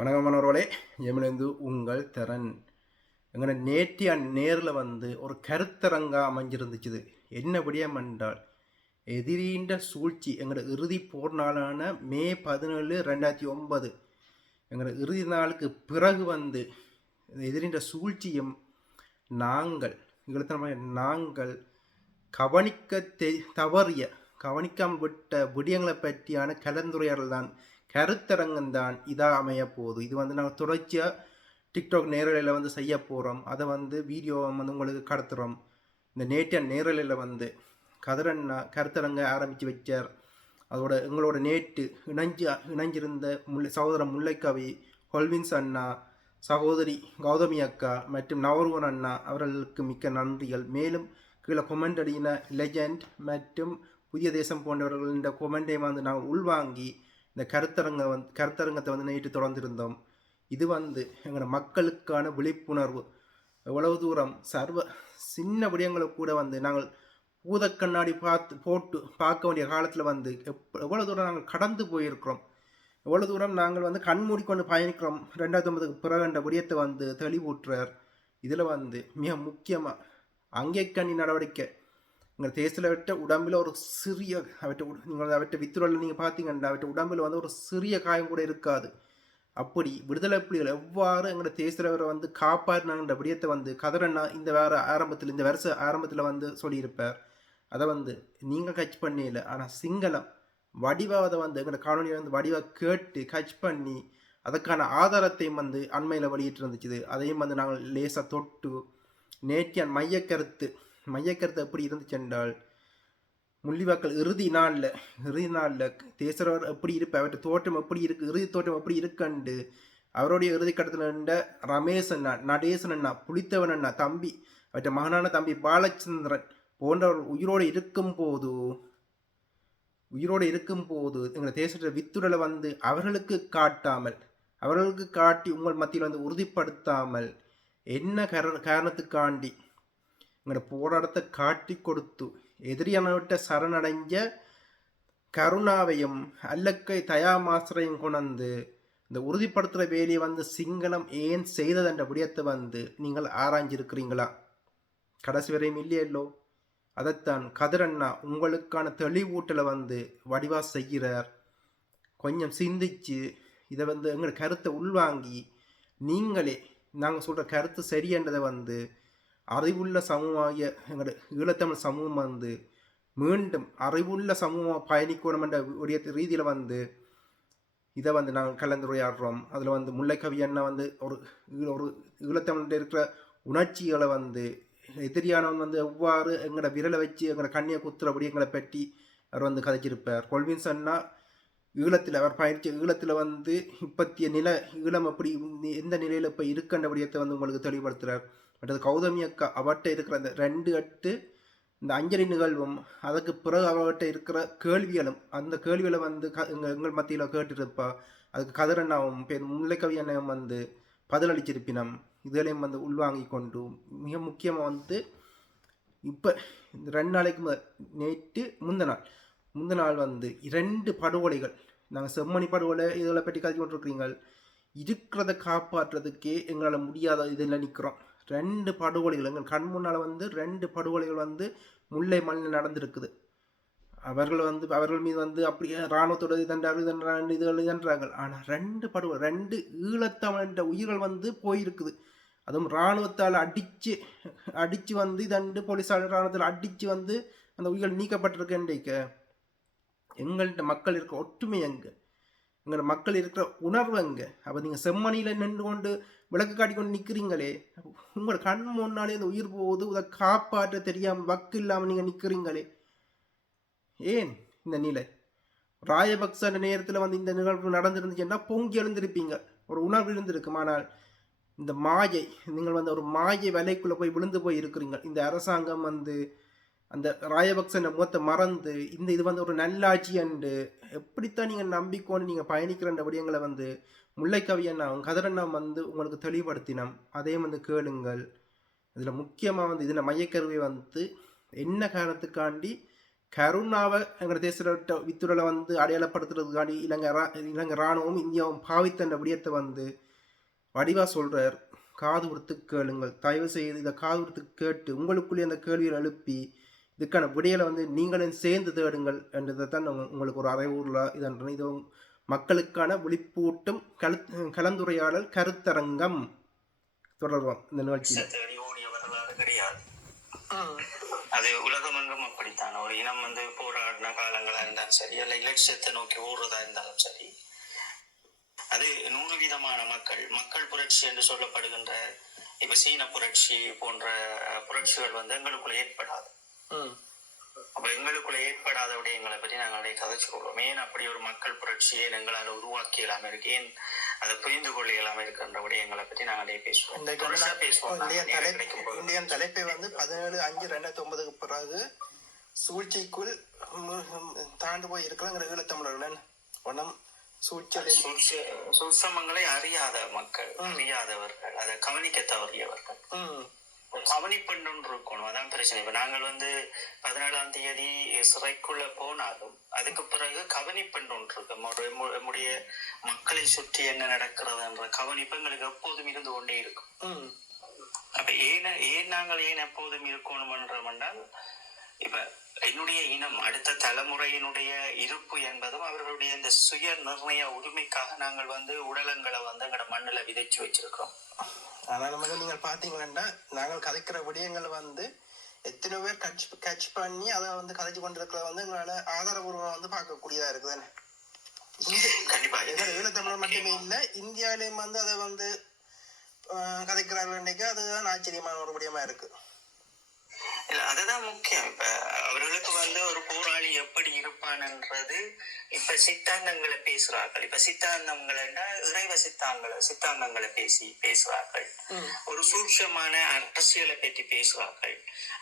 வணக்கம் மாணவர்களே, எமிலிருந்து உங்கள் திறன். எங்களை நேற்றைய நேரில் ஒரு கருத்தரங்கா அமைஞ்சிருந்துச்சு. என்ன விடயம் என்றால், எதிரின்ற சூழ்ச்சி எங்களோட இறுதி போர் நாளான மே 17, 2009 எங்களோட இறுதி நாளுக்கு பிறகு எதிரின்ற சூழ்ச்சியும் நாங்கள் நாங்கள் கவனிக்க தவறிய கவனிக்காமல் விட்ட விடயங்களை பற்றியான கலந்துரையாடல் தான், கருத்தரங்கம் தான் இதாக அமைய போகுது. இது நாங்கள் தொடர்ச்சியாக டிக்டாக் நேரலையில் செய்ய போகிறோம். அதை வீடியோ உங்களுக்கு கடத்துகிறோம். இந்த நேற்றைய நேரலையில் கதிரண்ணா கருத்தரங்க ஆரம்பித்து வச்சார். அதோட எங்களோட நேற்று இணைஞ்சிருந்த சகோதரர் முல்லைக்கவி, ஹொல்வின்ஸ் அண்ணா, சகோதரி கௌதமி அக்கா மற்றும் நவருவன் அண்ணா அவர்களுக்கு மிக்க நன்றிகள். மேலும் கீழே கொமெண்ட் அடின லெஜண்ட் மற்றும் புதிய தேசம் போன்றவர்கள் இந்த கொமெண்டை நாங்கள் உள்வாங்கி இந்த கருத்தரங்கத்தை நேற்று தொடர்ந்திருந்தோம். இது எங்களோட மக்களுக்கான விழிப்புணர்வு. எவ்வளவு தூரம் சின்ன விடயங்களை கூட நாங்கள் பூதக்கண்ணாடி போட்டு பார்க்க வேண்டிய காலத்தில் எவ்வளோ தூரம் நாங்கள் கடந்து போயிருக்கிறோம். எவ்வளோ தூரம் நாங்கள் கண்மூடிக்கொண்டு பயணிக்கிறோம். 2009 பிறகு என்ற விடயத்தை தெளிவூட்டுறார். இதில் மிக முக்கியமாக அங்கேக்கண்ணி நடவடிக்கை. எங்கள் தேசத்தில் விட்ட உடம்பில் ஒரு சிறிய அவற்றை வித்துரலில் நீங்கள் பார்த்தீங்கன்னா அவற்றை உடம்பில் ஒரு சிறிய காயம் கூட இருக்காது. அப்படி விடுதலை புலிகள் எவ்வாறு எங்களோட தேசத்தலைவரை காப்பாற்றினாங்கன்ற விடயத்தை கதிரண்ணா இந்த வருஷ ஆரம்பத்தில் சொல்லியிருப்பார். அதை நீங்கள் கட்ச் பண்ணல. ஆனால் சிங்களம் வடிவாக அதை எங்களோட காணொலியை வடிவாக கேட்டு கட்ச் பண்ணி அதுக்கான ஆதாரத்தை அண்மையில் வெளியிட்டு இருந்துச்சு. அதையும் நாங்கள் லேசாக தொட்டு நேற்றைய மையக்கருத்து எப்படி இருந்துச்சு என்றால், முள்ளிவாய்க்கால் இறுதி நாளில் தேசரவர் எப்படி இருப்பார், அவற்றை தோற்றம் எப்படி இருக்கு, இறுதி தோற்றம் எப்படி இருக்குண்டு அவருடைய இறுதி கட்டத்தில் இருந்த ரமேஷ் அண்ணா, நடேசன் அண்ணா, புலித்தேவன் அண்ணா தம்பி, அவற்றை மகனான தம்பி பாலச்சந்திரன் போன்றவர்கள் உயிரோடு இருக்கும் போது எங்கள் தேசத்தில் வித்துடலை அவர்களுக்கு காட்டி உங்கள் மத்தியில் உறுதிப்படுத்தாமல் என்ன காரணத்துக்காண்டி எங்களோட போராட்டத்தை காட்டி கொடுத்து எதிரியானவற்றை சரணடைஞ்ச கருணாவையும் அல்லக்கை தயாமாசரையும் கொண்டு இந்த உறுதிப்படுத்துகிற வேலையை சிங்களம் ஏன் செய்ததென்ற விடயத்தை நீங்கள் ஆராய்ஞ்சிருக்கிறீங்களா? கடைசி வரையும் இல்லையல்லோ. அதைத்தான் கதிரண்ணா உங்களுக்கான தெளிவூட்டலை வடிவா செய்கிறார். கொஞ்சம் சிந்திச்சு இதை எங்களோட கருத்தை உள்வாங்கி நீங்களே நாங்கள் சொல்கிற கருத்து சரியன்றதை அறிவுள்ள சமூகமாகிய எங்களோட ஈழத்தமிழ் சமூகம் மீண்டும் அறிவுள்ள சமூகமாக பயணிக்கணும் என்ற உடைய ரீதியில் இதை நாங்கள் கலந்துரையாடுறோம். அதில் முல்லைக்கவி அண்ணா ஒரு ஒரு ஈழத்தமிழ் இருக்கிற உணர்ச்சிகளை எதிரியானவன் எவ்வாறு எங்களோட விரலை வச்சு எங்களோட கண்ணியை குத்துறபடி எங்களை பற்றி அவர் கதைச்சிருப்பார். கொல்வின்ஸ் அண்ணா அவர் பயணித்த ஈழத்தில் இப்பத்திய ஈழம் எப்படி எந்த நிலையில் இப்போ இருக்குன்ற விடயத்தை உங்களுக்கு தெளிவுபடுத்துகிறார். மற்றது கௌதமி அக்கா அவர்கிட்ட இருக்கிற அந்த 2 இந்த அஞ்சலி நிகழ்வும் அதுக்கு பிறகு அவர்கிட்ட இருக்கிற கேள்விகளும் அந்த கேள்விகளை எங்கள் மத்தியில் கேட்டுருப்பா. அதுக்கு கதிரண்ணாவும் முல்லைக்கவி அண்ணையும் பதிலளிச்சிருப்பினம். இதுகளையும் உள்வாங்கி கொண்டு மிக முக்கியமாக இப்போ இந்த 2 நாளைக்கு நேற்று முந்த நாள் 2 படுகொலைகள். நாங்கள் செம்மணி படுகொலை இதில் பற்றி கதை கொண்டிருக்கிறீங்கள். இருக்கிறத காப்பாற்றுறதுக்கே எங்களால் முடியாத இதில் நிற்கிறோம். 2 படுகொலைகள் எங்கள் கண் முன்னால் 2 படுகொலைகள் முல்லை மண்ணில் நடந்திருக்குது. அவர்கள் அவர்கள் மீது அப்படியே இராணுவத்தோட இதுன்றார்கள். ஆனால் 2 படுகொலை, 2 ஈழத்தமிழ் உயிர்கள் போயிருக்குது. அதுவும் இராணுவத்தால் அடித்து இதண்டு போலீஸார் இராணுவத்தில் அடித்து அந்த உயிர்கள் நீக்கப்பட்டிருக்க. எங்கள்கிட்ட மக்கள் இருக்கிற ஒற்றுமை எங்கே, எங்களோட மக்கள் இருக்கிற உணர்வு எங்கே? அப்போ நீங்கள் செம்மணியில் நின்று கொண்டு விளக்கு காட்டி கொண்டு நிற்கிறீங்களே, உங்களோட கண் முன்னாலே அந்த உயிர் போகுது, அதை காப்பாற்ற தெரியாமல் வக்கு இல்லாமல் நீங்கள் நிற்கிறீங்களே. ஏன் இந்த நிலை? ராயபக்ச நேரத்தில் இந்த நிகழ்வு நடந்திருந்துச்சுன்னா பொங்கி எழுந்திருப்பீங்க, ஒரு உணர்வு இருந்திருக்கும். ஆனால் இந்த மாயை, நீங்கள் ஒரு மாயை விலைக்குள்ளே போய் விழுந்து போய் இருக்கிறீங்க. இந்த அரசாங்கம் அந்த ராயபக்சன் முகத்தை மறந்து இது ஒரு நல்லாட்சி அண்டு எப்படித்தான் நீங்கள் நம்பிக்கொண்டு நீங்கள் பயணிக்கிறன்ற விடயங்களை முல்லைக்கவி அண்ணா கதிரண்ணா உங்களுக்கு தெளிவுபடுத்தினோம். அதையும் கேளுங்கள். இதில் முக்கியமாக இதில் மையக்கருவை என்ன காரணத்துக்காண்டி கருணாவை எங்கள் தேச வித்துடலை வந்து அடையாளப்படுத்துறதுக்காண்டி இலங்கை இராணுவம் இந்தியாவும் பாவித்த அந்த விடயத்தை வந்து வடிவா சொல்றார். காது கொடுத்து கேளுங்கள், தயவு செய்து இதை காது கொடுத்து கேட்டு உங்களுக்குள்ளே அந்த கேள்வியை எழுப்பி இதுக்கான விடையில வந்து நீங்களும் சேர்ந்து தேடுங்கள் என்றதை தான் உங்களுக்கு ஒரு அறைவூர்ல இதன்ற இது மக்களுக்கான விழிப்பூட்டும் கலந்துரையாடல் கருத்தரங்கம் தொடர்வோம் இந்த நிகழ்ச்சியில். கிடையாது, அது உலகமெங்கும் அப்படித்தான். ஒரு இனம் வந்து போராடின காலங்களா இருந்தாலும் சரி, அல்ல இலட்சியத்தை நோக்கி ஓடுறதா இருந்தாலும் சரி, அது 100 விதமான மக்கள் புரட்சி என்று சொல்லப்படுகின்ற இப்ப சீன புரட்சி போன்ற புரட்சிகள் வந்து எங்களுக்குள்ள ஏற்படாது. அப்ப எங்களுக்குள்ள ஏற்படாத விடயங்களை பற்றி நாங்கள் கதைச்சு கொள்வோம். ஏன் அப்படி ஒரு மக்கள் புரட்சியை எங்களால் உருவாக்கி இல்லாம இருக்கு, ஏன் அதை புரிந்து கொள்ள இல்லாம இருக்கின்ற விடயங்களை பற்றி நாங்கள் பேசுவோம். இந்தியன் தலைப்பை வந்து 17/5/2009 பிறகு சூழ்ச்சிக்குள் தாண்டு போய் இருக்கிறாங்கிற ஈழத்தமிழர்கள் ஒன்றும் சூட்சமங்களை அறியாத மக்கள், அறியாதவர்கள், அதை கவனிக்க தவறியவர்கள். கவனிப்பெண்ணு இருக்கணும், அதான் பிரச்சனை. இப்ப நாங்கள் வந்து 17ஆம் தேதி சிறைக்குள்ள போனாலும் அதுக்கு பிறகு கவனிப்பெண்ணு இருக்கு. நம்முடைய மக்களை சுற்றி என்ன நடக்கிறது என்ற கவனிப்பு எங்களுக்கு எப்போதும் இருந்து கொண்டே இருக்கும். அப்ப ஏன் நாங்கள் எப்போதும் இருக்கணும் என்றால், இப்ப என்னுடைய இனம் அடுத்த தலைமுறையினுடைய இருப்பு என்பதும் அவர்களுடைய இந்த சுய நிர்ணய உரிமைக்காக நாங்கள் வந்து உடலங்களை வந்து எங்களோட மண்ணில் விதைச்சு வச்சிருக்கிறோம். ஆனால் நம்ம நீங்கள் பார்த்தீங்கன்னா நாங்கள் கதைக்கிற விடயங்கள் வந்து எத்தனை பேர் கட்ச் பண்ணி அதை வந்து கதைச்சு கொண்டிருக்கிறத வந்து எங்களால் ஆதாரபூர்வம் வந்து பார்க்கக்கூடியதா இருக்குதானே. கண்டிப்பா ஈழத்தமிழர் மட்டுமே இல்லை, இந்தியாவிலேயும் வந்து அதை வந்து கதைக்கிறார்கள். அதுதான் ஆச்சரியமான ஒரு விடயமா இருக்கு. இல்ல, அதுதான் முக்கியம். இப்ப அவர்களுக்கு வந்து ஒரு போராளி எப்படி இருப்பான்ன்றது இப்ப சித்தாந்தங்களை பேசுறார்கள். இப்ப சித்தாந்தங்கள்னா இறைவ சித்தாந்தங்களை பேசுறார்கள், ஒரு சூட்சமான அரசியலை பற்றி பேசுறார்கள்,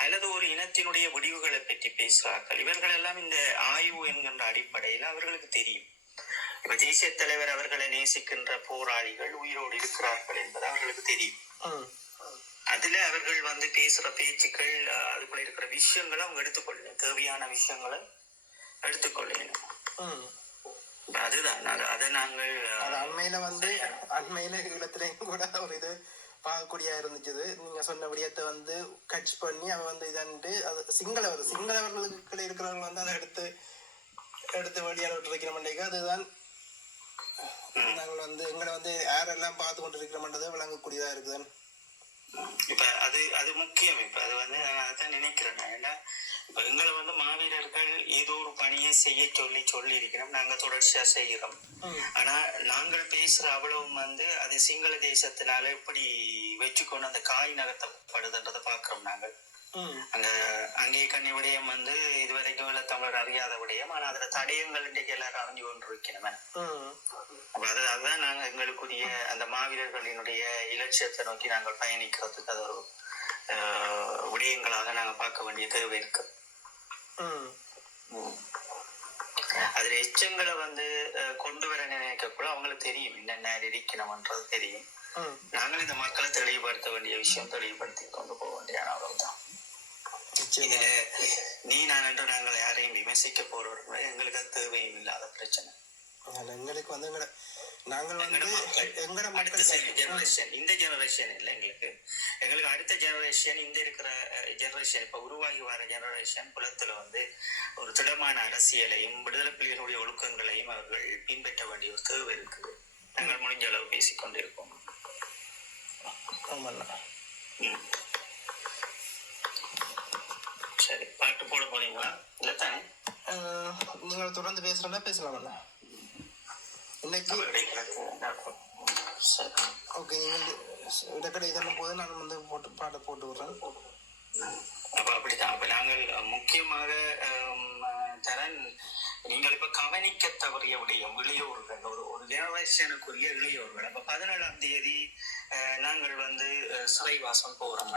அல்லது ஒரு இனத்தினுடைய விடிவுகளை பற்றி பேசுறார்கள். இவர்கள் எல்லாம் இந்த ஆய்வு என்கின்ற அடிப்படையில் அவர்களுக்கு தெரியும். இப்ப தேசிய தலைவர் அவர்களை நேசிக்கின்ற போராளிகள் உயிரோடு இருக்கிறார்கள் என்பது அவர்களுக்கு தெரியும். அதுல அவர்கள் வந்து பேசுற பேச்சுக்கள், அதுக்குள்ள இருக்கிற விஷயங்களை அவங்க எடுத்துக்கொள்ளணும், தேவையான விஷயங்களை எடுத்துக்கொள்ளணும். அதுதான் அதை நாங்கள் அண்மையில ஈழத்திலையும் கூட ஒரு இது பார்க்கக்கூடியா இருந்துச்சு. நீங்க சொன்ன விடயத்தை வந்து கட்ச் பண்ணி அவன் வந்து இதன்ட்டு அது சிங்களவர்களுக்கு இருக்கிறவங்க வந்து அதை எடுத்து வழியால் விட்டு வைக்கிற மாட்டேங்க. அதுதான் நாங்கள் வந்து எங்களை வந்து யாரெல்லாம் பார்த்து கொண்டு இருக்கிறோம்ன்றதை விளங்கக்கூடியதா இருக்குதுன்னு. இப்ப அது முக்கியம். இப்ப அது வந்து அதான் நினைக்கிறேன். ஏன்னா இப்ப எங்களை வந்து மாவீரர்கள் ஏதோ ஒரு பணியை செய்ய சொல்லி இருக்கிறோம், நாங்க தொடர்ச்சியா செய்கிறோம். ஆனா நாங்கள் பேசுற அவ்வளவும் வந்து அது சிங்கள தேசத்தினால எப்படி வச்சுக்கொண்டு அந்த காய் நகர்த்தப்படுதுன்றதை பாக்குறோம் நாங்கள். அங்கே கண்ணி விடயம் வந்து இதுவரைக்கும் உள்ள தமிழர் அறியாத விடயம். ஆனா அதுல தடயங்கள் இன்றைக்கு எல்லாரும் அறிஞ்சு கொண்டு இருக்கிறோம். அதுதான் நாங்க எங்களுக்குரிய அந்த மாவீரர்களினுடைய இலட்சியத்தை நோக்கி நாங்கள் பயணிக்கிறதுக்கு அது ஒரு விடயங்களாக நாங்க பார்க்க வேண்டிய தேவை இருக்கு. அதுல எச்சங்களை வந்து கொண்டு வர நினைக்க கூட அவங்களுக்கு தெரியும், என்னென்ன இருக்கணும்ன்றது தெரியும். நாங்கள் இந்த மக்களை தெளிவுபடுத்த வேண்டிய விஷயம் தெளிவுபடுத்தி கொண்டு போக வேண்டிய அவ்வளவுதான். இதுல நீ நான் என்று நாங்கள் யாரையும் விமர்சிக்க போறவர்கள் எங்களுக்கு அது தேவையும் இல்லாத பிரச்சனை. எங்களுக்கு வந்து நாங்கள் இந்த ஜெனரேஷன் இல்லை, எங்களுக்கு அடுத்த ஜெனரேஷன், இந்த இருக்கிற ஜெனரேஷன், இப்ப உருவாகி வர ஜெனரேஷன் புலத்துல வந்து ஒரு திடமான அரசியலையும் விடுதலை புலிகளுடைய ஒழுக்கங்களையும் அவர்கள் பின்பற்ற வேண்டிய ஒரு தேவை இருக்குது. நாங்கள் முடிஞ்ச அளவு பேசிக்கொண்டிருக்கோம். சரி, பாட்டு போட போறீங்களா? இல்ல தானே, நீங்கள் தொடர்ந்து பேசலாம். இன்னைக்கு ஓகே, நீங்கள் இடக்கடை இதெல்லாம் போது நான் வந்து பாட்டை போட்டு விடுறேன். அப்ப அப்படித்தான். அப்ப நாங்கள் முக்கியமாக தரன், நீங்கள் இப்ப கவனிக்க தவறிய விடயம் இளையோர்கள், ஒரு ஜெனரேஷனுக்குரிய இளையோர்கள். அப்ப 17ஆம் தேதி நாங்கள் வந்து சிறைவாசம் போகிறோம்,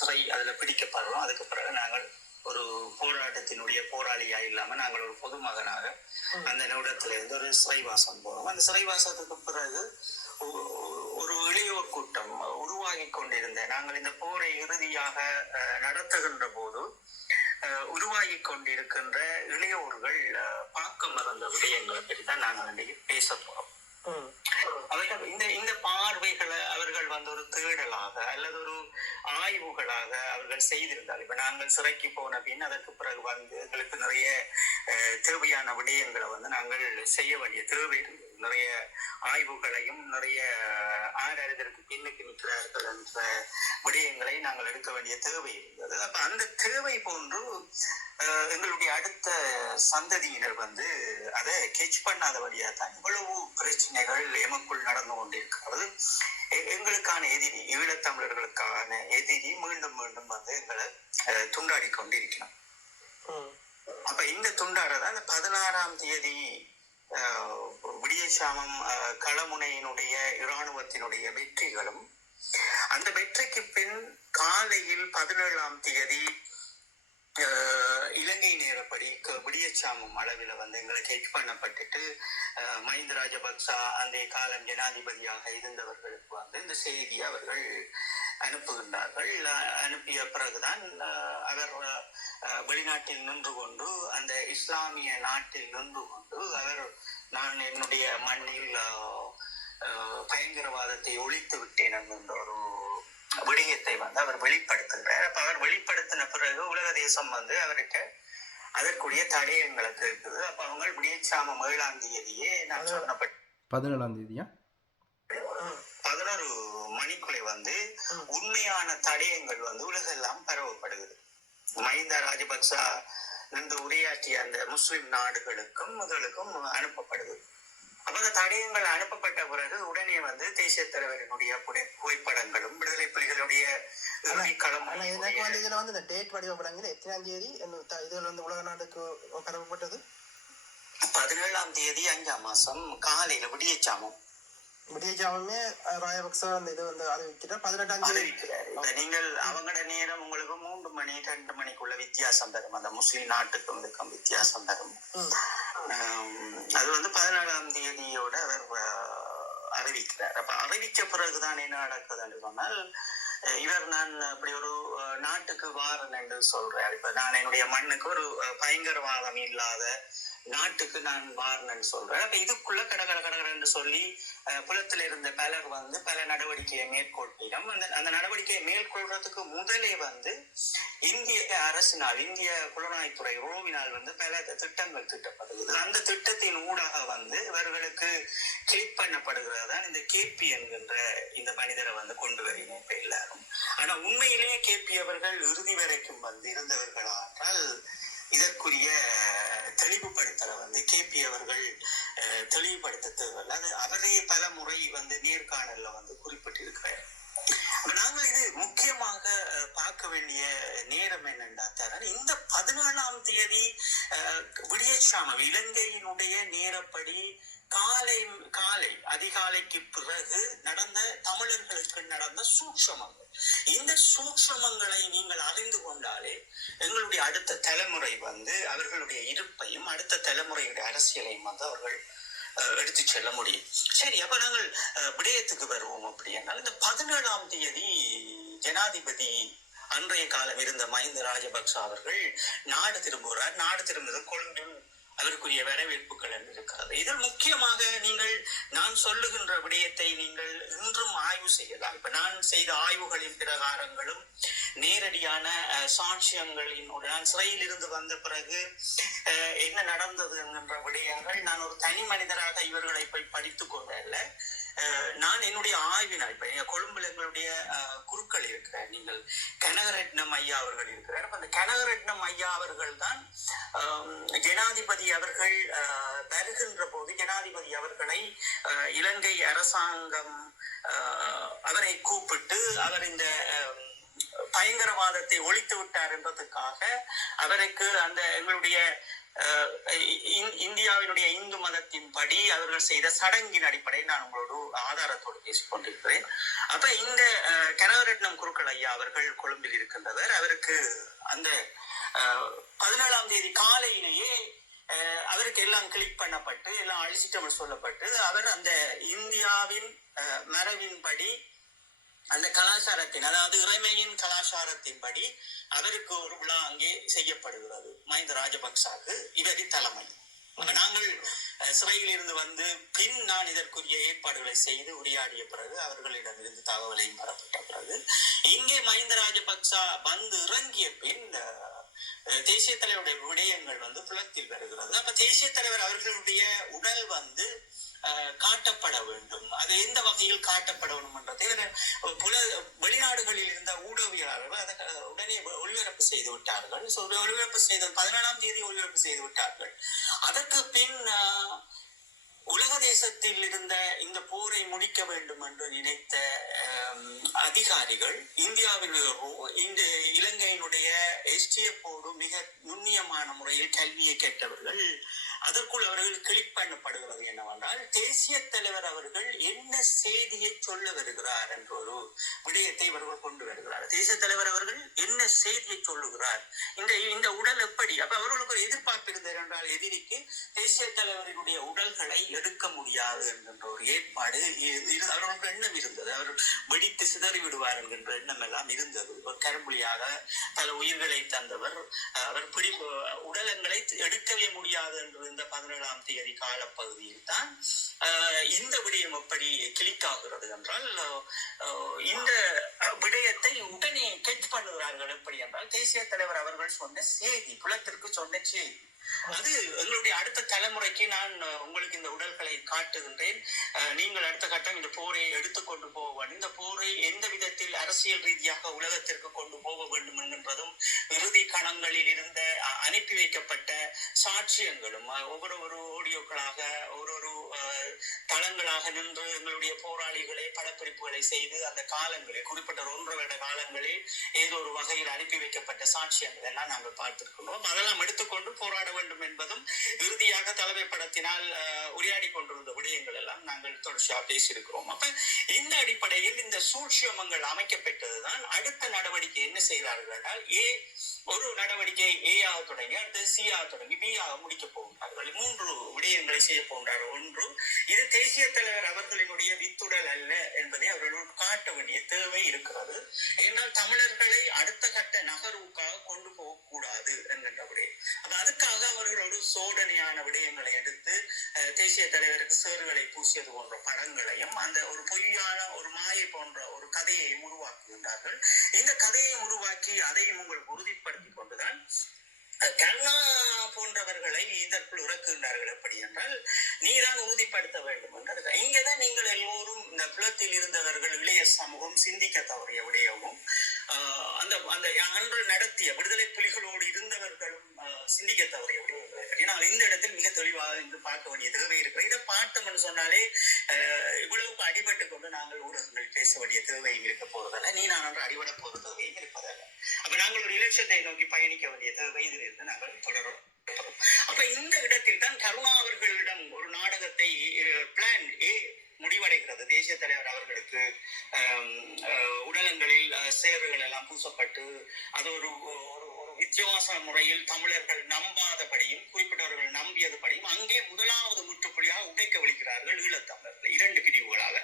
சிறை அதுல பிடிக்கப்படுறோம். அதுக்கு பிறகு நாங்கள் ஒரு போராட்டத்தினுடைய போராளியா இல்லாம நாங்கள் ஒரு பொதுமகனாக அந்த நிமிடத்துல இருந்து ஒரு சிறைவாசம் போறோம். அந்த சிறைவாசத்துக்கு பிறகு ஒரு இளையோர் கூட்டம் உருவாகி கொண்டிருந்த நாங்கள் இந்த போரை இறுதியாக நடத்துகின்ற போது உருவாகி கொண்டிருக்கின்ற இளையோர்கள் பார்க்க மறந்த விடயங்களை பற்றி தான் நாங்கள் இன்றைக்கு பேச போறோம். அவர்கள் இந்த பார்வைகளை அவர்கள் ஒரு தேடலாக அல்லது ஒரு ஆய்வுகளாக அவர்கள் செய்திருந்தால், இப்ப நாங்கள் சிறைக்கு போன பின் அதற்கு பிறகு எங்களுக்கு நிறைய தேவையான விடயங்களை நாங்கள் செய்ய வேண்டிய தேவை இருந்தது. நிறைய ஆய்வுகளையும் நிறைய இதற்கு பின்னுக்கு நிற்கிறார்கள் என்ற விடயங்களை நாங்கள் எடுக்க வேண்டிய தேவை இருந்தது. அப்ப அந்த தேவை போன்று எங்களுடைய அடுத்த சந்ததியினர் அதை கெச் பண்ணாத வழியா தான் இவ்வளவு பிரச்சனைகள் எமக்குள் நடந்து கொண்டிருக்கிறது. எங்களுக்கான எதிரி, ஈழத்தமிழர்களுக்கான எதிரி மீண்டும் மீண்டும் எங்களை துண்டாடி கொண்டிருக்கணும். அப்ப இந்த துண்டாடதான் இந்த 16ஆம் தேதி விடியசாமம் களமுனையினுடைய இராணுவத்தினுடைய வெற்றிகளும், அந்த வெற்றிக்கு பின் காலையில் 17ஆம் தேதி இலங்கை நேரப்படி விடியச்சாமம் அளவில் எங்களுக்கு ஹெச் பண்ணப்பட்டுட்டு மஹிந்த ராஜபக்சா அந்த காலம் ஜனாதிபதியாக இருந்தவர்களுக்கு இந்த செய்தியை அவர்கள் அனுப்புகின்றார்கள். அனுப்பிய பிறகுதான் அவர் வெளிநாட்டில் நின்று கொண்டு, அந்த இஸ்லாமிய நாட்டில் நின்று கொண்டு நான் என்னுடைய மண்ணில் பயங்கரவாதத்தை ஒழித்து விட்டேன் என்கின்ற ஒரு விடயத்தை அவர் வெளிப்படுத்துகிறார். அப்ப அவர் வெளிப்படுத்தின பிறகு உலக தேசம் அவருக்கு அதற்குரிய தடயங்களுக்கு இருக்குது. அப்ப அவங்க விடியச்சாமம் 7ஆம் தேதியே நான் சொன்னப்பட்ட 17ஆம் தேதியா 11 மணிக்குள்ளே உண்மையான தடயங்கள் உலகெல்லாம் பரவப்படுகிறது. மஹிந்த ராஜபக்சா நின்று உரையாற்றிய அந்த முஸ்லிம் நாடுகளுக்கும் முதலுக்கும் அனுப்பப்படுது. அப்ப அந்த தடயங்கள் அனுப்பப்பட்ட பிறகு உடனே தேசிய தலைவரினுடைய புகைப்படங்களும் விடுதலை புலிகளுடைய களம் இதுல இந்த டேட் வடிவ படங்கள் எத்தனாம் தேதி இதுல உலக நாடுக்கு பரவப்பட்டது? 17ஆம் தேதி 5ஆம் மாசம் காலையில விடியச்சாமே ராஜபக்சா அந்த இது அறிவிக்கிறார். 18ஆம் தேதி நீங்கள் அவங்களோட நேரம் உங்களுக்கு 3 மணி 2 மணிக்குள்ள வித்தியாசம் தரும். அந்த முஸ்லிம் நாட்டுக்கும் இதுக்கும் வித்தியாசம் தரும். அது 14ஆம் தேதியோட அவர் அறிவிக்கிறார். அப்ப அறிவிச்ச பிறகுதான் என்ன நடக்குது என்று சொன்னால், நான் அப்படி ஒரு நாட்டுக்கு வாரன் என்று சொல்றார். இப்ப நான் என்னுடைய மண்ணுக்கு ஒரு பயங்கரவாதம் இல்லாத நாட்டுக்கு நான் வாரன் சொல்றேன். அப்ப இதுக்குள்ள கடகடன்னு சொல்லி புலத்துல இருந்த பலர் பல நடவடிக்கையை மேற்கொள்ளிடம் அந்த நடவடிக்கையை மேற்கொள்றதுக்கு முதலே இந்திய அரசினால், இந்திய புலனாய்த்துறை ரோவினால் பல திட்டங்கள் திட்டப்படுகிறது. அந்த திட்டத்தின் ஊடாக இவர்களுக்கு கிளிக் பண்ணப்படுகிறதான் இந்த கேபி என்கின்ற இந்த மனிதரை கொண்டு வருகிறேன் இப்ப எல்லாரும். ஆனா உண்மையிலேயே கேபி அவர்கள் இறுதி வரைக்கும் இருந்தவர்களானால் இதற்குரிய தெளிவுபடுத்தலை கேபி அவர்கள் தெளிவுபடுத்த தேவையில்லை. அது அவரே பல முறை நேர்காணல்ல குறிப்பிட்டிருக்கிறார். நாங்கள் இது முக்கியமாக பார்க்க வேண்டிய நேரம் என்னென்றா, இந்த 17ஆம் தேதி விடியச்சாமம் இலங்கையினுடைய நேரப்படி காலை அதிகாலைக்கு பிறகு நடந்த தமிழர்களுக்கு நடந்த சூட்சமங்கள். இந்த சூட்சமங்களை நீங்கள் அறிந்து கொண்டாலே எங்களுடைய அடுத்த தலைமுறை அவர்களுடைய இருப்பையும் அடுத்த தலைமுறையுடைய அரசியலையும் அவர்கள் எடுத்து செல்ல முடியும். சரி, அப்ப நாங்கள் விடயத்துக்கு வருவோம். அப்படி என்றால் இந்த 17ஆம் தேதி ஜனாதிபதி அன்றைய காலம் இருந்த மஹிந்த ராஜபக்சா அவர்கள் நாடு திரும்புகிறார். நாடு திரும்புவது கொழும்பில் அதற்குரிய வரவேற்புகள் என்று இருக்கிறது. இதில் முக்கியமாக நான் சொல்லுகின்ற விடயத்தை நீங்கள் இன்றும் ஆய்வு செய்யலாம். இப்ப நான் செய்த ஆய்வுகளின் பிரகாரங்களும் நேரடியான சாட்சியங்களின் நான் சிறையில் இருந்து வந்த பிறகு என்ன நடந்தது என்கின்ற விடயங்கள் நான் ஒரு தனி மனிதராக இவர்களை போய் படித்துக் கொண்டல்ல, நான் என்னுடைய ஆய்வினால் இப்ப கொழும்புல எங்களுடைய குருக்கள் இருக்கிறார், நீங்கள் கனகரட்னம் ஐயா அவர்கள் இருக்கிறார். அந்த கனகரட்னம் ஐயா அவர்கள் தான் ஜனாதிபதி அவர்கள் வருகின்ற போது ஜனாதிபதி அவர்களை இலங்கை அரசாங்கம் அவரை கூப்பிட்டு அவர் இந்த பயங்கரவாதத்தை ஒழித்து விட்டார் என்பதற்காக அவருக்கு அந்த எங்களுடைய இந்தியாவினுடைய இந்து மதத்தின் படி அவர்கள் செய்த சடங்கின் அடிப்படையில் நான் உங்களோட ஆதாரத்தோடு பேசிக் கொண்டிருக்கிறேன். அப்ப இந்த கனகரட்னம் குருக்கள் ஐயா அவர்கள் கொழும்பில் இருக்கின்றவர். அவருக்கு அந்த 17ஆம் தேதி காலையிலேயே அவருக்கு எல்லாம் கிளிக் பண்ணப்பட்டு எல்லாம் அழிச்சிட்டு சொல்லப்பட்டு அவர் அந்த இந்தியாவின் மரபின்படி அந்த கலாச்சாரத்தின், அதாவது இறைமையின் கலாச்சாரத்தின்படி அவருக்கு ஒரு விழா அங்கே செய்யப்படுகிறது. மஹிந்த ராஜபக்சாவுக்கு இவரின் தலைமை. நாங்கள் சிறையில் இருந்து வந்து பின் நான் இதற்குரிய ஏற்பாடுகளை செய்து உரையாடிய பிறகு அவர்களிடமிருந்து தகவலையும் பெறப்பட்ட பிறகு இங்கே மஹிந்த ராஜபக்சா வந்து இறங்கிய பின் தேசிய தலைவருடைய விடயங்கள் வந்து புலத்தில் வருகிறது. அப்ப தேசிய தலைவர் அவர்களுடைய உடல் வந்து காட்டப்பட வேண்டும். அது எந்த வகையில் காட்டப்பட வேண்டும் என்றதை வெளிநாடுகளில் இருந்த ஊடகவியலாளர்கள் அதை உடனே ஒளிபரப்பு செய்து விட்டார்கள். ஒளிபரப்பு செய்த 17ஆம் தேதி ஒளிபரப்பு செய்து விட்டார்கள். அதற்கு பின் உலக தேசத்தில் இருந்த இந்த போரை முடிக்க வேண்டும் என்று நினைத்த அதிகாரிகள் இந்தியாவில் இந்த இலங்கையினுடைய எஸ்டிஎஃப்போடு மிக நுண்ணியமான முறையில் கல்வியை கேட்டவர்கள். அதற்குள் அவர்கள் கிளிக் பண்ணப்படுகிறது என்னவென்றால், தேசிய தலைவர் அவர்கள் என்ன செய்தியை சொல்ல வருகிறார் என்ற ஒரு விடயத்தை இவர்கள் கொண்டு வருகிறார். தேசிய தலைவர் அவர்கள் என்ன செய்தியை சொல்லுகிறார், இந்த உடல் எப்படி, அப்ப அவர்களுக்கு ஒரு எதிர்பார்ப்பு இருந்தது என்றால் எதிரிக்கு தேசிய தலைவர்களுடைய உடல்களை எடுக்க முடியாது என்கின்ற ஒரு ஏற்பாடு அவர்களுக்கு எண்ணம் இருந்தது. அவர் வெடித்து சிதறி விடுவார் என்கின்ற எண்ணம் எல்லாம் இருந்தது. ஒரு கரும்புலியாக பல உயிர்களை தந்தவர், அவர் உடலங்களை எடுக்கவே முடியாது என்று இந்த 17ஆம் தேதி காலப்பகுதியில் தான் இந்த விடயம் எப்படி கிளிக் ஆகிறது என்றால், இந்த விடயத்தை உடனே கெச் பண்ணுகிறார்கள். எப்படி என்றால், தேசிய தலைவர் அவர்கள் சொன்ன செய்தி, புலத்திற்கு சொன்ன செய்தி, அது எங்களுடைய அடுத்த தலைமுறைக்கு நான் உங்களுக்கு இந்த உடல்களை காட்டுகின்றேன். நீங்கள் அடுத்த கட்டம் இந்த போரை எடுத்துக்கொண்டு போக வேண்டும். இந்த போரை எந்த விதத்தில் அரசியல் ரீதியாக உலகத்திற்கு கொண்டு போக வேண்டும் என்கின்றதும் இறுதி கணங்களில் இருந்த அனுப்பி வைக்கப்பட்ட சாட்சியங்களும் ஒவ்வொரு ஆடியோக்களாக ஒரு தளங்களாக நின்று எங்களுடைய போராளிகளை படப்பிடிப்புகளை செய்து அந்த காலங்களில் குறிப்பிட்ட 1.5 வருட காலங்களில் ஏதோ ஒரு வகையில் அனுப்பி வைக்கப்பட்ட சாட்சியங்கள் எல்லாம் நாங்கள் பார்த்திருக்கிறோம். அதெல்லாம் எடுத்துக்கொண்டு போராட வேண்டும் என்பதும் இறுதியாக தலைமை படத்தினால் உரையாடி கொண்டிருந்த விடயங்கள் எல்லாம் நாங்கள் தொடர்ச்சியாக பேசியிருக்கிறோம். அப்ப இந்த அடிப்படையில் இந்த சூழ்ச்சியமங்கள் அமைக்கப்பட்டதுதான். அடுத்த நடவடிக்கை என்ன செய்கிறார்கள் என்றால், ஒரு நடவடிக்கை ஏஆக தொடங்கி அடுத்து சிஆக தொடங்கி பிஆக முடிக்க போகிறார்கள். 3 விடயங்களை செய்ய போகிறார்கள். ஒன்று, இது தேசிய தலைவர் அவர்களினுடைய வித்துடல் அல்ல என்பதை அவர்கள் காட்ட வேண்டிய தேவை இருக்கிறது. ஏனால் தமிழர்களை அடுத்த கட்ட நகர்வுக்காக கொண்டு போகக்கூடாது என்கின்ற விடயம். அதுக்காக அவர்கள் ஒரு சோதனையான விடயங்களை எடுத்து தேசிய தலைவருக்கு சேறுகளை பூசியது போன்ற படங்களையும் அந்த ஒரு பொய்யான ஒரு மாயை போன்ற ஒரு கதையையும் உருவாக்குகின்றார்கள். இந்த கதையை உருவாக்கி அதையும் உங்களுக்கு உறுதிப்படுத்திக் கொண்டுதான் கருணா போன்றவர்களை இதற்குள் இறக்குகின்றார்கள். எப்படி என்றால், நீதான் உறுதிப்படுத்த வேண்டும் என்றது. இங்கேதான் நீங்கள் எல்லோரும் இந்த புலத்தில் இருந்தவர்கள், இளைய சமூகம் சிந்திக்க தவறிய விடயமும் அந்த அன்று நடத்திய விடுதலை புலிகளோடு இருந்தவர்களும் சிந்திக்க தவறிய விடயங்கள். ஏன்னா இந்த இடத்தில் மிக தெளிவாக இன்று பார்க்க வேண்டிய தேவை இருக்கிறது. இதை பார்த்தோம்னு சொன்னாலே இவ்வளவுக்கு அடிபட்டு கொண்டு நாங்கள் ஊடகங்கள் பேச வேண்டிய தேவையும் இருக்க போறதல்ல, நீ நான் அன்று அடிபட போற தேவையும் இருப்பதல்ல. அப்ப நாங்கள் ஒரு இலட்சியத்தை நோக்கி பயணிக்க வேண்டிய தேவை இதில் இருந்து நாங்கள் தொடரும். அப்ப இந்த இடத்தில் தான் கருணா அவர்களிடம் ஒரு நாடகத்தை பிளான் ஏ முடிவடைகிறது. தேசிய தலைவர் அவர்களுக்கு உடலங்களில் சேறுகள் எல்லாம் பூசப்பட்டு அது ஒரு வித்தியாச முறையில் தமிழர்கள் நம்பாதபடியும் குறிப்பிட்டவர்கள் நம்பியதுபடியும் அங்கே முதலாவது முற்றுப்புள்ளியாக உடைக்க வலிக்கிறார்கள் ஈழத்தமிழர்கள் 2 பிரிவுகளாக.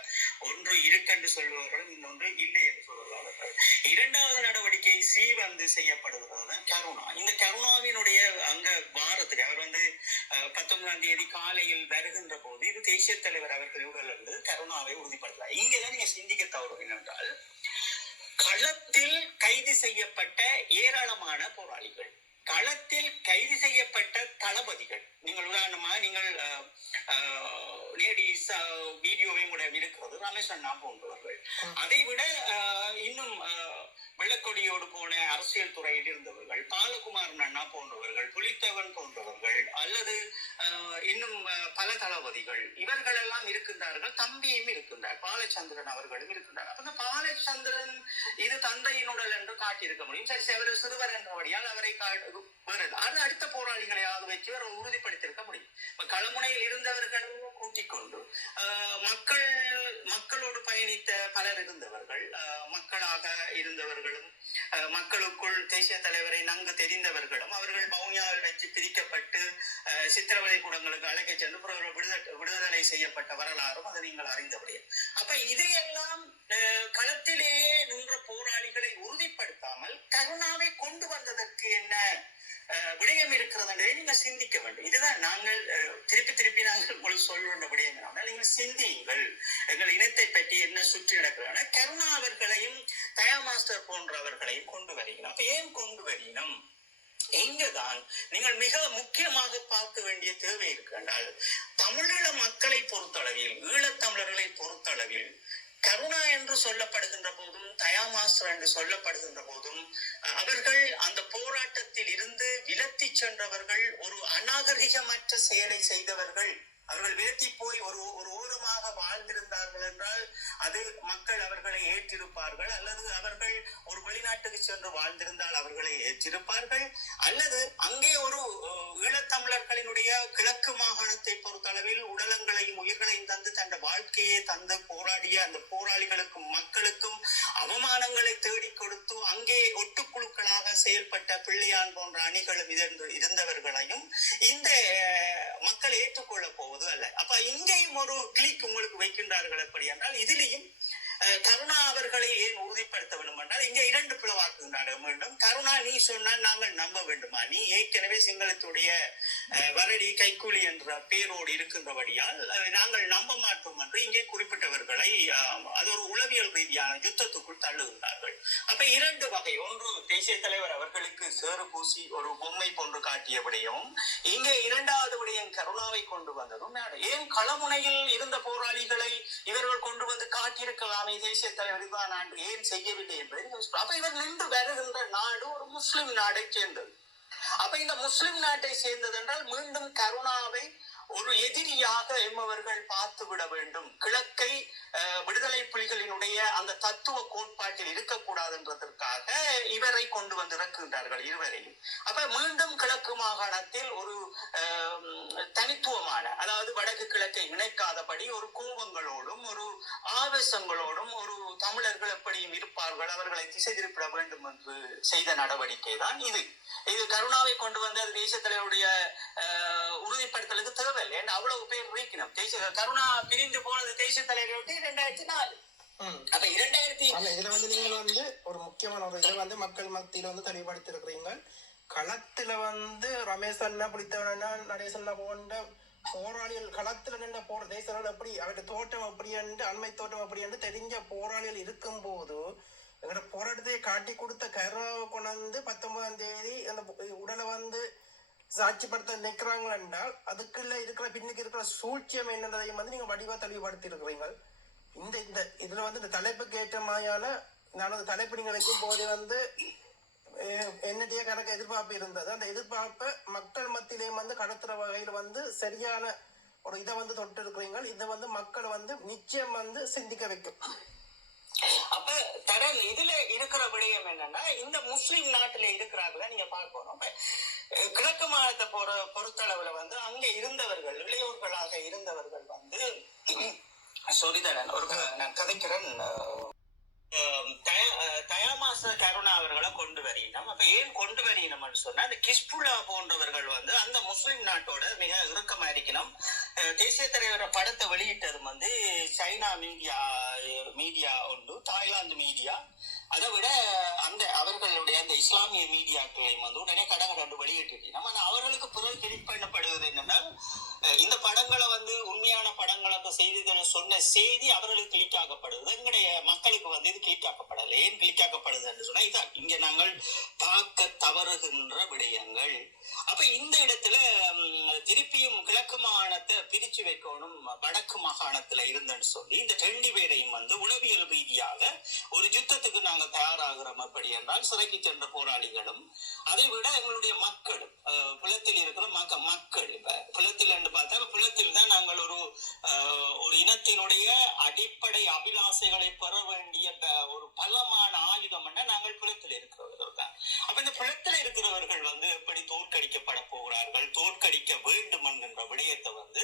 ஒன்று இருக்கென்று சொல்பவர்களும் இன்னொன்று இல்லை என்று சொல்பவர்கள். 2வது நடவடிக்கை சி வந்து செய்யப்படுகிறது கருணா. இந்த கருணாவினுடைய அங்க வாரத்துக்கு அவர் வந்து 19ஆம் தேதி காலையில் வருகின்ற போது இது தேசிய தலைவர் அவர்கள் உடலிருந்து கருணாவை உறுதிப்படுத்தலாம். இங்கதான் நீங்க சிந்திக்க தவறு என்னென்றால், களத்தில் கைது செய்யப்பட்ட ஏராளமான போராளிகள், களத்தில் கைது செய்யப்பட்ட தளபதிகள், நீங்கள் உதாரணமாக நீங்கள் லேடிஸ் வீடியோவையும் கூட இருக்கிறது, ரமேஷ் அண்ணா போன்றவர்கள், அதை விட இன்னும் வெள்ளக்கொடியோடு போன அரசியல் துறையில் இருந்தவர்கள், பாலகுமாரன் அண்ணா போன்றவர்கள், புலித்தேவன் போன்றவர்கள், அல்லது இன்னும் பல தளபதிகள், இவர்கள் எல்லாம் இருக்கின்றார்கள். தம்பியும் இருக்கின்றார், பாலச்சந்திரன் அவர்களும் இருக்கின்றார். அப்ப பாலச்சந்திரன் இது தந்தையின் உடல் என்று காட்டியிருக்க முடியும். சரி, அவர் சிறுவர் என்றபடியால் அவரை அது அடுத்த போராளிகளையாவது வச்சு அவர் உறுதிப்படுத்தியிருக்க முடியும். களமுனையில் இருந்தவர்கள் கூட்டிக் கொண்டு மக்களோடு பயணித்த பலர் இருந்தவர்கள், மக்களாக இருந்தவர்களும் மக்களுக்குள் தேசிய தலைவரை நன்கு தெரிந்தவர்களும் அவர்கள் மௌனியாவில் வச்சு பிரிக்கப்பட்டு சித்திரவதை கூடங்களுக்கு அழைக்க சென்று விடுதலை செய்யப்பட்ட வரலாறும் அதை நீங்கள் அறிந்தபடியே. அப்ப இதையெல்லாம் களத்திலேயே சொல்வதற்கு என்ன விடயம் இருக்கிறது நீங்க சிந்திக்க வேண்டும். இதுதான் நாங்கள் திருப்பி நாங்கள் உங்களுக்கு சொல்லுகின்ற விடயம் என்ன, நீங்கள் சிந்தியுங்கள். எங்கள் இனத்தை பற்றி என்ன சுற்றி நடக்கிறாங்க. கருணா அவர்களையும் தயா மாஸ்டர் போன்றவர்களையும் கொண்டு வருகிறோம். அப்ப ஏன் கொண்டு வருகிறோம்? இங்குதான் நீங்கள் மிக முக்கியமாக பார்க்க வேண்டிய தேவை இருக்கின்றால், தமிழீழ மக்களை பொறுத்தளவில், ஈழத்தமிழர்களை பொறுத்தளவில் கருணா என்று சொல்லப்படுகின்ற போதும், தயா மாஸ்டர் என்று சொல்லப்படுகின்ற போதும், அவர்கள் அந்த போராட்டத்தில் இருந்து விலத்தி சென்றவர்கள், ஒரு அநாகரிகமற்ற செயலை செய்தவர்கள். அவர்கள் விலத்தி போய் ஒரு ஓரமாக வாழ்ந்திருந்தார்கள் என்றால் அது மக்கள் அவர்களை ஏற்றிருப்பார்கள், அல்லது அவர்கள் ஒரு வெளிநாட்டுக்கு சென்று வாழ்ந்திருந்தால் அவர்களை ஏற்றிருப்பார்கள், அல்லது அங்கே ஒரு ஈழத்தமிழர்களினுடைய கிழக்கு மாகாணத்தை பொறுத்தளவில் உடலங்களையும் உயிர்களையும் தந்து தன் வாழ்க்கையை தந்து போராடிய அந்த போராளிகளுக்கும் மக்களுக்கும் அவமானங்களை தேடி கொடுத்து அங்கே ஒட்டுக்குழுக்களாக செயல்பட்ட பிள்ளையான் போன்ற அணிகளும் இருந்தவர்களையும் இந்த மக்கள் ஏற்றுக்கொள்ள போவது அல்ல. அப்ப இங்கேயும் ஒரு கிளிக் உங்களுக்கு வைக்கின்றார்கள். எப்படி என்றால் இதிலையும் கருணா அவர்களை ஏன் உறுதிப்படுத்த வேண்டும் என்றால் இங்கே இரண்டு பிளவாக்குகின்றார்கள். மீண்டும் கருணா, நீ சொன்னால் நாங்கள் நம்ப வேண்டுமா? நீ ஏற்கனவே சிங்களத்துடைய வரடி கைக்கூலி என்ற பேரோடு இருக்கின்றபடியால் நாங்கள் நம்ப மாட்டோம் என்று இங்கே குறிப்பிட்டவர்களை அது ஒரு உளவியல் ரீதியான யுத்தத்துக்குள் தள்ளுகின்றார்கள். அப்ப இரண்டு வகை, ஒன்று தேசிய தலைவர் அவர்களுக்கு சேறு பூசி ஒரு பொம்மை போன்று காட்டிய விடயம், இங்கே இரண்டாவது விடயம் கருணாவை கொண்டு வந்ததும். ஏன் களமுனையில் இருந்த போராளிகளை இவர்கள் கொண்டு வந்து காட்டியிருக்கலாம், தேசிய தலைவர் தான் ஏன் செய்யவில்லை என்பதை. அப்ப இவர் நின்று வருகின்ற நாடு ஒரு முஸ்லிம் நாடை சேர்ந்தது. அப்ப இந்த முஸ்லிம் நாட்டை சேர்ந்தது என்றால் மீண்டும் கருணாவை ஒரு எதிரியாக எம்மவர்கள் பார்த்து விட வேண்டும். கிழக்கை விடுதலை புலிகளினுடைய அந்த தத்துவ கோட்பாட்டில் இருக்கக்கூடாது என்றதற்காக இவரை கொண்டு வந்து இறக்குகின்றார்கள், இருவரையும். அப்ப மீண்டும் கிழக்கு மாகாணத்தில் ஒரு தனித்துவமான, அதாவது வடக்கு கிழக்கை இணைக்காதபடி ஒரு கோபங்களோடும் ஒரு ஆவேசங்களோடும் ஒரு தமிழர்கள் எப்படியும் இருப்பார்கள், அவர்களை திசை திருப்பிட வேண்டும் என்று செய்த நடவடிக்கை தான் இது. இது கருணாவை கொண்டு வந்து அது தேசிய தலைவருடைய உறுதிப்படுத்தலுக்கு தேவையில்லை. அவ்வளவு பேர் நீக்கணும். கருணா பிரிந்து போனது தேசிய தலைவரை விட்டு 2004. அப்ப 2000 இதுல வந்து நீங்கள் வந்து ஒரு முக்கியமான ஒரு இதை வந்து மக்கள் மத்தியில வந்து தெளிவுபடுத்தி இருக்கிறீங்க. களத்துல வந்து ரமேஷ் அண்ணா, புலித்தேவன், நடேசன் போன்ற போராளிகள் களத்துல நின்ற தேசங்கள் எப்படி அவருடைய தோட்டம் எப்படி என்று, அண்மை தோட்டம் எப்படி என்று தெரிஞ்ச போராளிகள் இருக்கும் போது எங்களோட போராட்டத்தை காட்டி கொடுத்த கருணாவை கொண்டு 19ஆம் தேதி அந்த உடலை வந்து சாட்சிப்படுத்த நிற்கிறாங்க என்றால் அதுக்குள்ள இருக்கிற பின்னுக்கு இருக்கிற சூழ்ச்சியம் என்னதையும் வந்து நீங்க வடிவா தெளிவுபடுத்தி இருக்கிறீங்க. இந்த இதுல வந்து இந்த தலைப்புக்கு ஏற்ற மாதிரியான நான் அந்த தலைப்பு நீங்க வைக்கும் போது வந்து என்னுடைய கணக்கு எதிர்பார்ப்பு இருந்தது. அந்த எதிர்பார்ப்பை மக்கள் மத்தியிலேயும் வந்து கடத்துற வகையில வந்து சரியான ஒரு இதை வந்து தொட்டு இருக்கிறீங்க. இதை வந்து மக்கள் வந்து நிச்சயம் வந்து சிந்திக்க வைக்கும். அப்ப தரல் இதுல இருக்கிற விடயம் என்னன்னா, இந்த முஸ்லிம் நாட்டில இருக்கிறாங்களா நீங்க பார்க்கணும். கிழக்கு மாநிலத்தை பொறுத்தளவுல வந்து அங்க இருந்தவர்கள், இளையோர்களாக இருந்தவர்கள் வந்து சொரிதரன் ஒரு நான் கதைக்கிறேன், தயாமாச கருணா அவர்களை கொண்டு வரணும். அப்ப ஏன் கொண்டு வரணும்னு சொன்னா, இந்த கிஸ்புல்லா போன்றவர்கள் வந்து அந்த முஸ்லிம் நாட்டோட மிக இறுக்கமா இருக்கணும். தேசிய தலைவர படத்தை வெளியிட்டது வந்து சைனா மீடியா உண்டு, தாய்லாந்து மீடியா. அதை விட அந்த அவர்களுடைய அந்த இஸ்லாமிய மீடியாக்களையும் வந்து உடனே கடகடண்டு வெளியிட்டு அவர்களுக்கு பிறகு கிளிக் பண்ணப்படுவது என்னன்னா, இந்த படங்களை வந்து உண்மையான படங்களை அந்த செய்திகளை சொன்ன செய்தி அவர்களுக்கு கிளிக் ஆக்கப்படுது, எங்களுடைய மக்களுக்கு வந்து இது கிளிக் ஆக்கப்படலை. ஏன் கிளிக் ஆக்கப்படுது என்று சொன்னா, இதான் இங்க நாங்கள் பார்க்க தவறுகின்ற விடயங்கள். அப்ப இந்த இடத்துல திருப்பியும் கிழக்கு மாகாணத்தை பிரிச்சு வைக்கணும், வடக்கு மாகாணத்துல இருந்தேன்னு சொல்லி இந்த 2 பேரையும் வந்து உளவியல் ரீதியாக ஒரு யுத்தத்துக்கு நாங்கள் தயாராகிறோம். அப்படி என்றால் சிறைக்கு சென்ற போராளிகளும், அதை விட எங்களுடைய மக்களும், புலத்தில் இருக்கிற மக்கள். இப்ப புலத்தில் என்று பார்த்தா, புலத்தில் தான் நாங்கள் ஒரு இனத்தினுடைய அடிப்படை அபிலாசைகளை பெற வேண்டிய ஒரு பலமான ஆயுதம் என்ன நாங்கள் புலத்தில் இருக்கிறவர்கள் தான். அப்ப இந்த புலத்தில் இருக்கிறவர்கள் வந்து எப்படி தோற்கடிக்கப்பட போகிறார்கள், தோற்கடிக்க வேண்டும் என்கின்ற விடயத்தை வந்து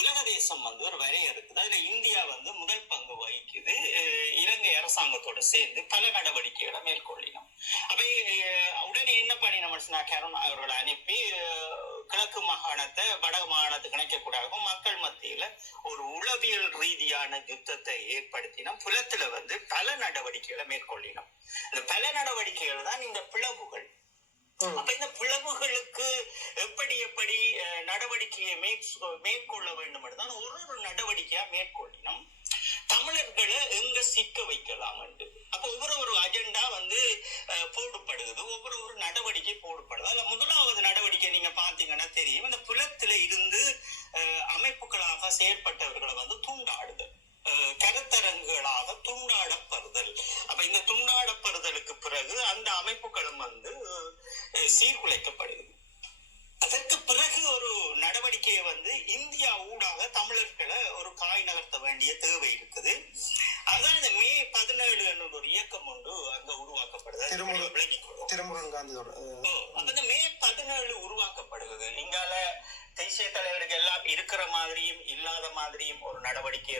உலக தேசம் வந்து ஒரு வரையறுக்குது. அதுல இந்தியா வந்து முதல் பங்கு வகிக்குது. இலங்கை அரசாங்கத்தோட சேர்ந்து பல நடவடிக்கைகளை மேற்கொள்ளினோம். அப்ப உடனே என்ன பண்ணினோம்னா, கருணா அவர்களை அனுப்பி கிழக்கு மாகாணத்தை வடக்கு மாகாணத்துக்கு இணைக்கக்கூடாது, மக்கள் மத்தியில ஒரு உளவியல் ரீதியான யுத்தத்தை ஏற்படுத்தினோம். புலத்துல வந்து பல நடவடிக்கைகளை மேற்கொள்ளினோம். இந்த பல நடவடிக்கைகள் தான் இந்த பிளவுகள். அப்ப இந்த பிளவுகளுக்கு எப்படி எப்படி நடவடிக்கையை மேற்கொள்ள வேண்டும் என்றுதான் ஒரு நடவடிக்கையா மேற்கொள்ளினோம். தமிழர்களை எங்க சிக்க வைக்கலாம் என்று. அப்ப ஒவ்வொரு அஜெண்டா வந்து போடப்படுகிறது, ஒவ்வொரு நடவடிக்கை போடப்படுது. அதுல முதலாவது நடவடிக்கை நீங்க பாத்தீங்கன்னா தெரியும், இந்த புலத்தில இருந்து அமைப்புகளாக செயற்பட்டவர்களை வந்து துண்டாடுதல், கருத்தரங்குகளாக துண்டாடப்படுதல். அப்ப இந்த துண்டாடப்படுதலுக்கு பிறகு அந்த அமைப்புகளும் வந்து சீர்குலைக்கப்படுகிறது. அதற்கு பிறகு ஒரு நடவடிக்கையை வந்து இந்தியா ஊடாக தமிழர்களை ஒரு காய் நகர்த்த வேண்டிய தேவை இருக்குது. அதான் இந்த மே 17 என்ற ஒரு இயக்கம் ஒன்று அங்க உருவாக்கப்படுது. திருமுருகன் காந்தியோட அப்ப இந்த மே 17 உருவாக்கப்படுகிறது. இங்கால தேசிய தலைவர்கள் எல்லாம் இருக்கிற மாதிரியும் இல்லாத மாதிரியும் ஒரு நடவடிக்கை